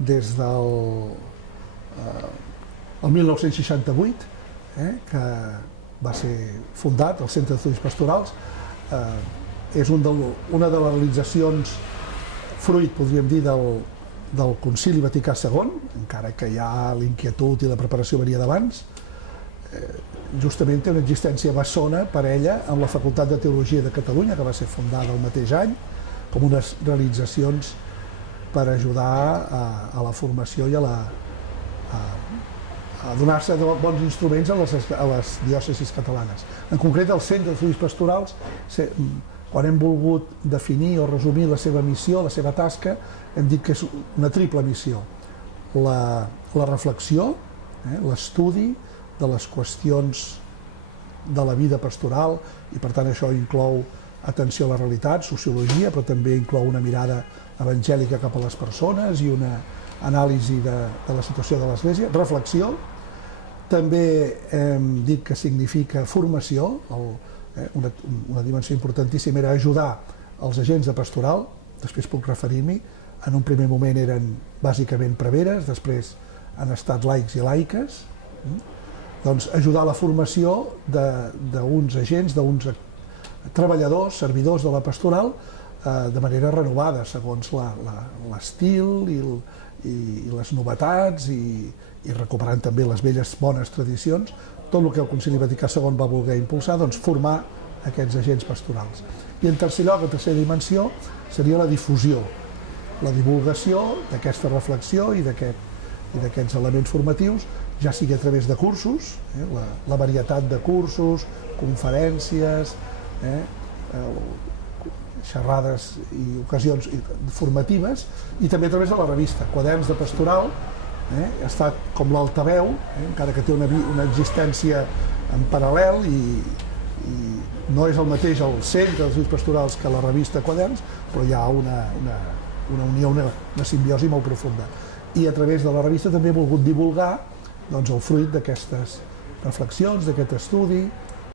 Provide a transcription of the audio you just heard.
des del el 1968, que va ser fundat el Centre d'Estudis Pastorals. És una de les realitzacions fruit, podríem dir, del Concili Vaticà II, encara que ja l'inquietud i la preparació venia d'abans. Justament té una existència bessona per ella amb la Facultat de Teologia de Catalunya, que va ser fundada el mateix any, com unes realitzacions per ajudar a la formació i a donar-se bons instruments a les diòcesis catalanes. En concret, el Centre d'Estudis Pastorals, quan hem volgut definir o resumir la seva missió, la seva tasca, hem dit que és una triple missió. La reflexió, l'estudi de les qüestions de la vida pastoral, i per tant això inclou atenció a la realitat, sociologia, però també inclou una mirada evangèlica cap a les persones i una anàlisi de la situació de l'Església. Reflexió, també hem dit que significa formació. Una dimensió importantíssima era ajudar els agents de pastoral, després puc referir-m'hi. En un primer moment eren bàsicament preveres, després han estat laics i laiques. Doncs ajudar a la formació d'uns agents, d'uns treballadors, servidors de la pastoral, de manera renovada, segons l'estil i les novetats, i recuperant també les velles bones tradicions, tot el que el Concili Vaticà II va voler impulsar, doncs formar aquests agents pastorals. I en tercer lloc, la tercera dimensió, seria la difusió, la divulgació d'aquesta reflexió i d'aquests elements formatius, ja sigui a través de cursos, la varietat de cursos, conferències, xerrades i ocasions formatives, i també a través de la revista, Quaderns de Pastoral. Ha estat com l'altaveu, encara que té una existència en paral·lel, i no és el mateix el Centre d'Estudis Pastorals que la revista Quaderns, però hi ha una unió, una simbiosi molt profunda. I a través de la revista també he volgut divulgar el fruit d'aquestes reflexions, d'aquest estudi,